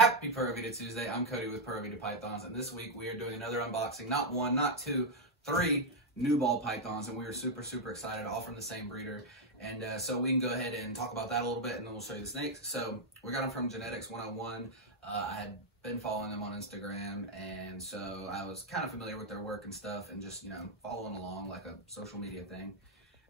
Happy Pura Vida Tuesday. I'm Cody with Pura Vida Pythons, and this week we are doing another unboxing. Not one, not two, three new ball pythons, and we are super excited, all from the same breeder. And so we can go ahead and talk about that a little bit, and then we'll show you the snakes. So we got them from Genetics 101. I had been following them on Instagram, and so I was kind of familiar with their work and stuff, and just, you know, following along like a social media thing.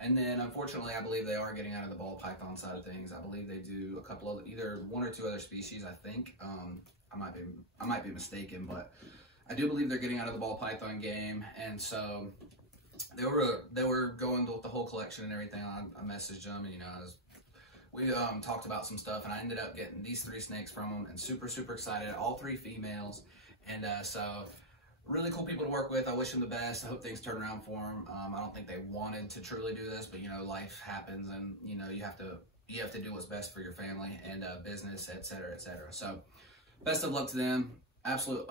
And then, unfortunately, I believe they are getting out of the ball python side of things. I believe they do a couple of, either one or two other species, I think. I might be mistaken, but I do believe they're getting out of the ball python game. And so they were going with the whole collection and everything. I messaged them, and, you know, we talked about some stuff, and I ended up getting these three snakes from them, and super excited. All three females, and so really cool people to work with. I wish them the best. I hope things turn around for them. I don't think they wanted to truly do this, but, you know, life happens, and, you know, you have to do what's best for your family and business, etc. So best of luck to them. Absolute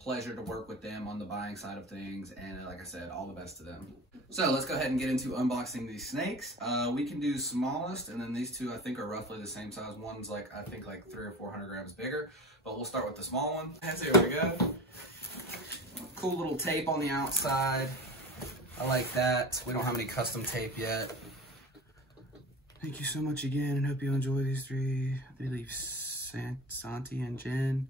pleasure to work with them on the buying side of things, and like I said, all the best to them. So let's go ahead and get into unboxing these snakes. We can do smallest, and then these two I think are roughly the same size. One's like, I think like 300 or 400 grams bigger, but we'll start with the small one. And so here we go. Cool little tape on the outside. I like that. We don't have any custom tape yet. Thank you so much again, and hope you enjoy these three. They leave Santi and Jen.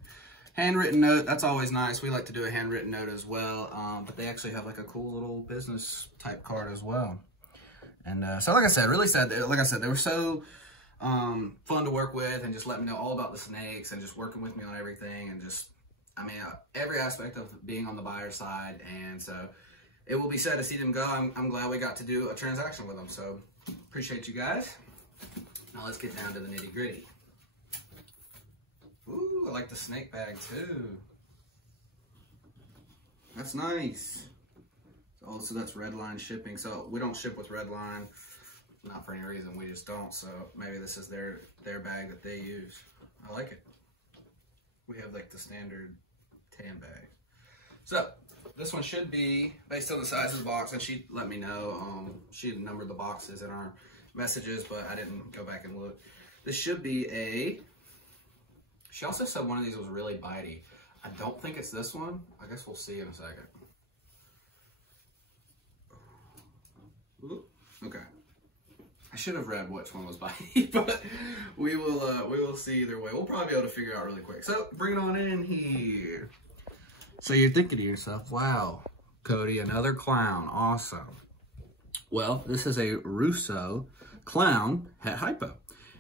Handwritten note, that's always nice. We like to do a handwritten note as well, but they actually have like a cool little business type card as well. And so like I said, really sad. Like I said, they were so fun to work with, and just let me know all about the snakes, and just working with me on everything, and just, I mean, every aspect of being on the buyer side. And so it will be sad to see them go. I'm glad we got to do a transaction with them. So appreciate you guys. Now let's get down to the nitty gritty. Ooh, I like the snake bag too. That's nice. Also, that's Redline shipping. So we don't ship with Redline, not for any reason. We just don't. So maybe this is their bag that they use. I like it. We have like the standard tan bag. So this one should be based on the size of the box, and she let me know. She numbered the boxes in our messages, but I didn't go back and look. This should be a, she also said one of these was really bitey. I don't think it's this one. I guess we'll see in a second. Ooh, okay. I should have read which one was bitey, but we will see either way. We'll probably be able to figure it out really quick. So bring it on in here. So you're thinking to yourself, wow, Cody, another clown, awesome. Well, this is a Russo clown het hypo.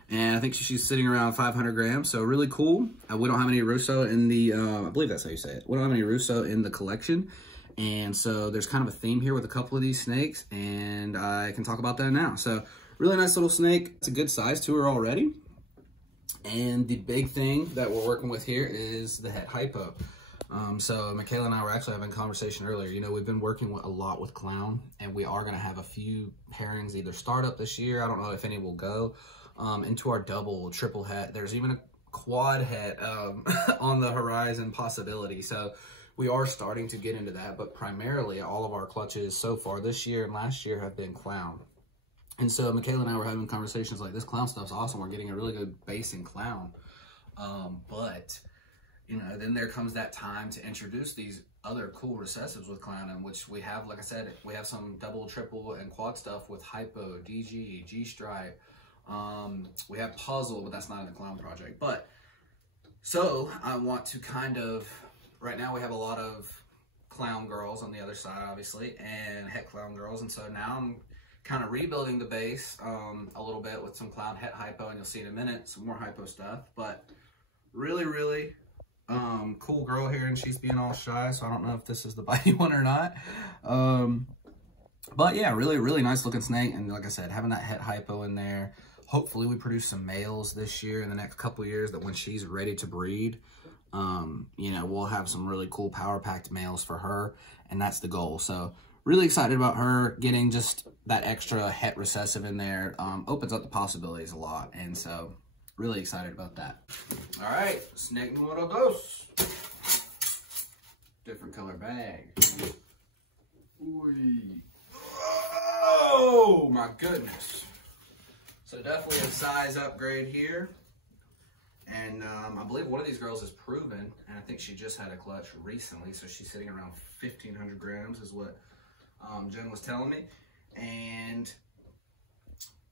And I think she's sitting around 500 grams, so really cool. We don't have any Russo in the, I believe that's how you say it. We don't have any Russo in the collection. And so there's kind of a theme here with a couple of these snakes, and I can talk about that now. So really nice little snake. It's a good size to her already. And the big thing that we're working with here is the het hypo. So Michaela and I were actually having a conversation earlier. You know, we've been working a lot with clown, and we are going to have a few pairings either start up this year. I don't know if any will go into our double, triple het. There's even a quad het on the horizon possibility. So we are starting to get into that, but primarily all of our clutches so far this year and last year have been clown. And so Michaela and I were having conversations like, this clown stuff's awesome. We're getting a really good base in clown. But, you know, then there comes that time to introduce these other cool recessives with clown, in which we have, like I said, we have some double, triple, and quad stuff with hypo, DG, G-stripe. We have puzzle, but that's not in the clown project. But so I want to kind of, right now we have a lot of clown girls on the other side, obviously, and het clown girls. And so now I'm kind of rebuilding the base a little bit with some clown het hypo, and you'll see in a minute some more hypo stuff. But really cool girl here, and she's being all shy, so I don't know if this is the bitey one or not. But yeah, really nice looking snake. And like I said, having that het hypo in there, hopefully we produce some males this year in the next couple years, that when she's ready to breed, you know, we'll have some really cool power packed males for her, and that's the goal. So really excited about her getting just that extra het recessive in there. Opens up the possibilities a lot, and so really excited about that. All right, snake numero dos. Different color bag. Ooh. Oh my goodness. So definitely a size upgrade here. And I believe one of these girls is proven, and I think she just had a clutch recently, so she's sitting around 1,500 grams is what Jen was telling me. And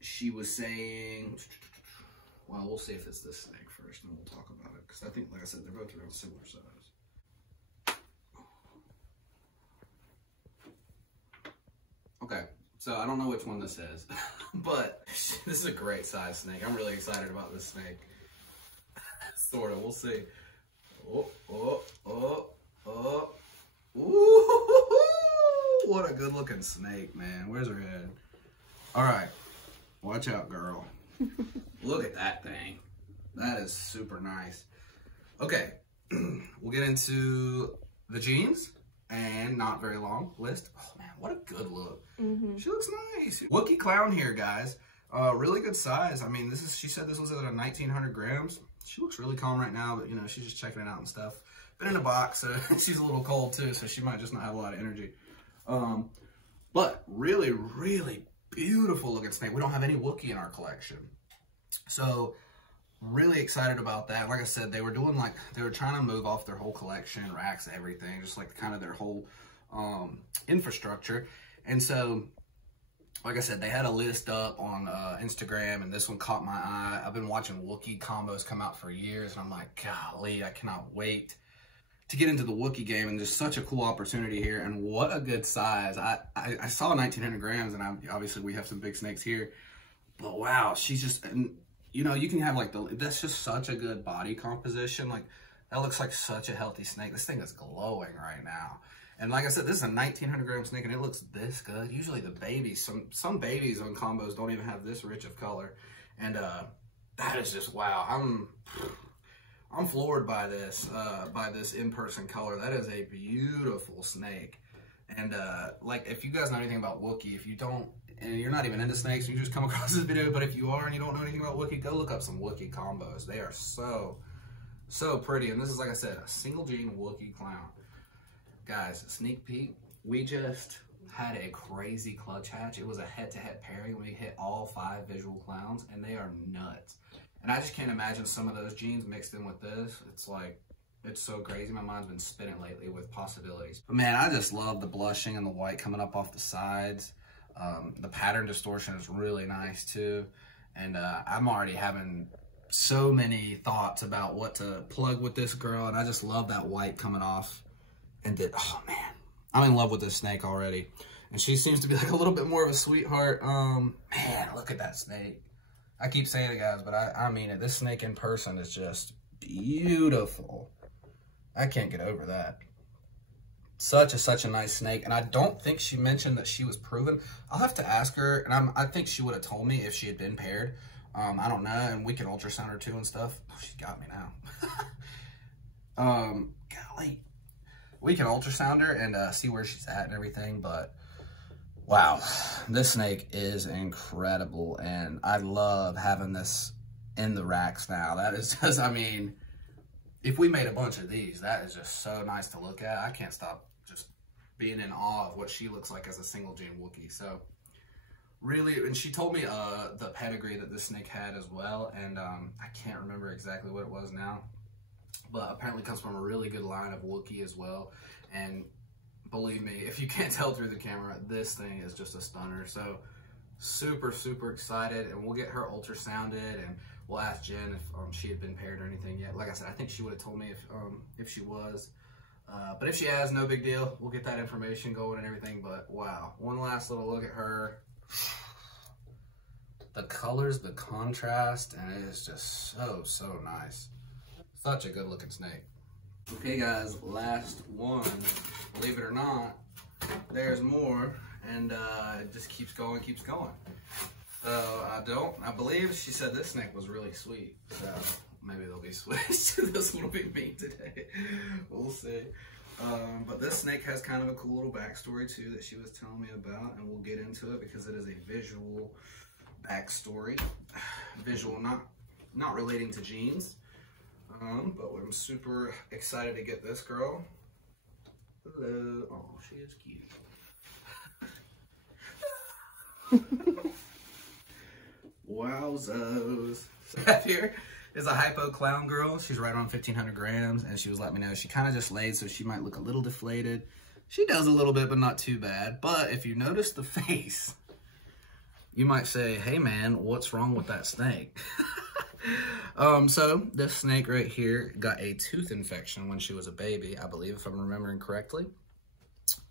she was saying, well, we'll see if it's this snake first, and we'll talk about it, because I think, like I said, they're both around similar size. Okay, so I don't know which one this is, but this is a great size snake. I'm really excited about this snake. Sort of, we'll see. Oh, oh, oh, oh. Ooh, what a good looking snake, man. Where's her head? All right, watch out, girl. Look at that thing. That is super nice. Okay, we'll get into the genes and not very long list. Oh man, what a good look. She looks nice. Wookie clown here, guys. Really good size. I mean, this is, she said this was at a 1,900 grams. She looks really calm right now, but you know, she's just checking it out and stuff. Been in a box, so she's a little cold too, so she might just not have a lot of energy. But really, really beautiful looking snake. We don't have any Wookie in our collection. So really excited about that. Like I said, they were doing like, they were trying to move off their whole collection, racks, everything, just like kind of their whole infrastructure. And so, like I said, they had a list up on Instagram, and this one caught my eye. I've been watching Wookie combos come out for years, and I'm like, golly, I cannot wait to get into the Wookie game, and there's such a cool opportunity here, and what a good size. I saw 1,900 grams, and obviously we have some big snakes here, but wow, she's just, and you know, you can have like, that's just such a good body composition. Like, that looks like such a healthy snake. This thing is glowing right now. And like I said, this is a 1,900 gram snake, and it looks this good. Usually the babies, some babies on combos don't even have this rich of color. And that is just, wow. I'm floored by this in-person color. That is a beautiful snake. And like, if you guys know anything about Wookie, if you don't, and you're not even into snakes, you just come across this video, but if you are and you don't know anything about Wookie, go look up some Wookie combos. They are so pretty. And this is, like I said, a single gene Wookie clown. Guys, sneak peek, we just had a crazy clutch hatch. It was a head-to-head pairing. We hit all 5 visual clowns, and they are nuts. And I just can't imagine some of those genes mixed in with this. It's like, it's so crazy. My mind's been spinning lately with possibilities. But man, I just love the blushing and the white coming up off the sides. The pattern distortion is really nice too. And I'm already having so many thoughts about what to plug with this girl, and I just love that white coming off. And oh man, I'm in love with this snake already. And she seems to be like a little bit more of a sweetheart. Man, look at that snake. I keep saying it, guys, but I mean it. This snake in person is just beautiful. I can't get over that. Such a nice snake. And I don't think she mentioned that she was proven. I'll have to ask her, and I think she would have told me if she had been paired. I don't know, and we can ultrasound her too and stuff. Oh, she's got me now. Golly. We can ultrasound her and see where she's at and everything, but wow, this snake is incredible, and I love having this in the racks now. That is just, I mean, if we made a bunch of these, that is just so nice to look at. I can't stop just being in awe of what she looks like as a single gene Wookie. So really, and she told me the pedigree that this snake had as well, and I can't remember exactly what it was now. But apparently comes from a really good line of Wookie as well. And believe me, if you can't tell through the camera, this thing is just a stunner. So super excited, and we'll get her ultrasounded, and we'll ask Jen if she had been paired or anything yet. Like I said, I think she would have told me if she was. But if she has, no big deal. We'll get that information going and everything. But wow, one last little look at her. The colors, the contrast, and it is just so nice. Such a good looking snake. Okay guys, last one. Believe it or not, there's more, and it just keeps going. So I believe she said this snake was really sweet. So maybe they'll be switched. This one will be me today. We'll see. But this snake has kind of a cool little backstory too that she was telling me about, and we'll get into it because it is a visual backstory. Visual, not relating to genes. But I'm super excited to get this girl. Hello. Oh, she is cute. Wowzos. So I have here is a hypo clown girl. She's right around 1,500 grams, and she was letting me know she kind of just laid, so she might look a little deflated. She does a little bit, but not too bad. But if you notice the face, you might say, hey man, what's wrong with that snake? So this snake right here got a tooth infection when she was a baby, I believe, if I'm remembering correctly.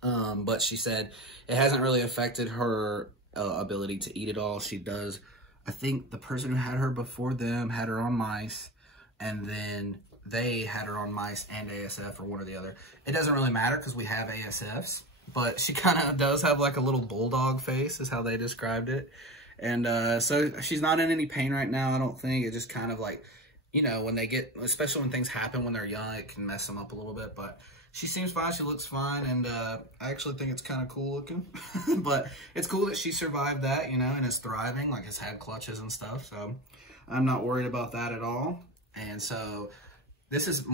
But she said it hasn't really affected her ability to eat at all. She does, I think the person who had her before them had her on mice, and then they had her on mice and ASF, or one or the other. It doesn't really matter because we have ASFs, but she kind of does have like a little bulldog face is how they described it. And so she's not in any pain right now, I don't think. It just kind of like, you know, when they get, especially when things happen when they're young, it can mess them up a little bit. But she seems fine, she looks fine, and I actually think it's kind of cool looking. But it's cool that she survived that, you know, and is thriving, like has had clutches and stuff. So I'm not worried about that at all. And so this is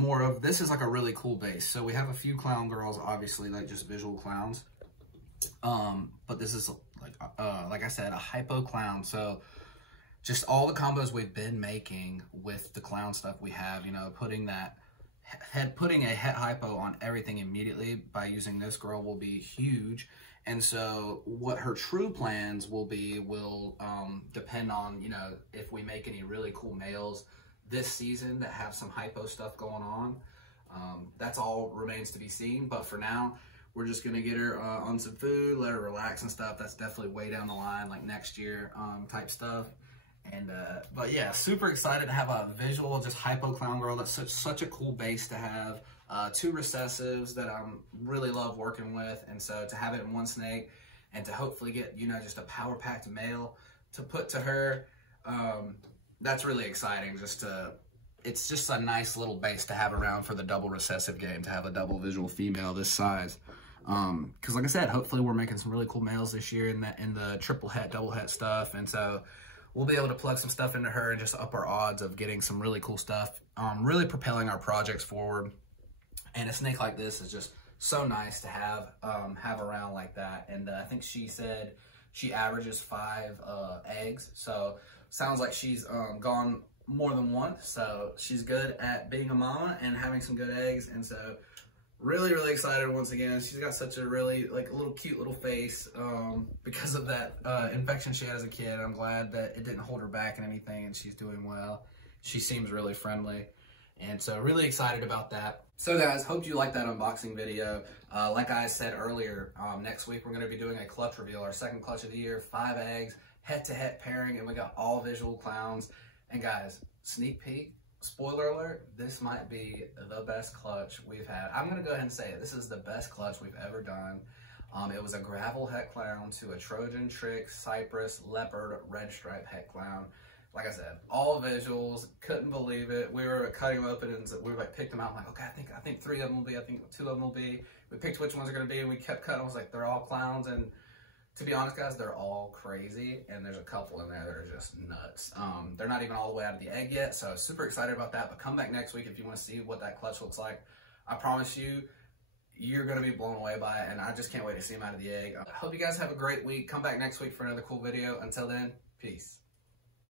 like a really cool base. So we have a few clown girls, obviously, like just visual clowns. But this is like I said, a hypo clown. So just all the combos we've been making with the clown stuff we have, you know, putting a het hypo on everything immediately by using this girl will be huge. And so what her true plans will be will depend on, you know, if we make any really cool males this season that have some hypo stuff going on. That's all remains to be seen. But for now, we're just gonna get her on some food, let her relax and stuff. That's definitely way down the line, like next year type stuff. And but yeah, super excited to have a visual, just hypo clown girl. That's such a cool base to have. 2 recessives that I really love working with, and so to have it in one snake, and to hopefully get, you know, just a power packed male to put to her, that's really exciting. It's just a nice little base to have around for the double recessive game, to have a double visual female this size. Because like I said, hopefully we're making some really cool males this year in the triple het, double het stuff, and so we'll be able to plug some stuff into her and just up our odds of getting some really cool stuff, really propelling our projects forward. And a snake like this is just so nice to have around like that. And I think she said she averages 5 eggs, so sounds like she's gone more than once. So she's good at being a mama and having some good eggs, and so really, really excited once again. She's got such a really, like, a little cute little face because of that infection she had as a kid. I'm glad that it didn't hold her back in anything, and she's doing well. She seems really friendly, and so really excited about that. So guys, hope you liked that unboxing video. Like I said earlier, next week we're going to be doing a clutch reveal, our second clutch of the year, 5 eggs, het-to-het pairing, and we got all visual clowns. And guys, sneak peek, spoiler alert, this might be the best clutch we've had. I'm going to go ahead and say it. This is the best clutch we've ever done. It was a gravel het clown to a Trojan trick, cypress, leopard, red stripe het clown. Like I said, all visuals, couldn't believe it. We were cutting them open and we like picked them out. I'm like, okay, I think 3 of them will be, I think 2 of them will be. We picked which ones are going to be, and we kept cutting. I was like, they're all clowns. And to be honest, guys, they're all crazy, and there's a couple in there that are just nuts. They're not even all the way out of the egg yet, so super excited about that. But come back next week if you want to see what that clutch looks like. I promise you, you're going to be blown away by it, and I just can't wait to see them out of the egg. I hope you guys have a great week. Come back next week for another cool video. Until then, peace.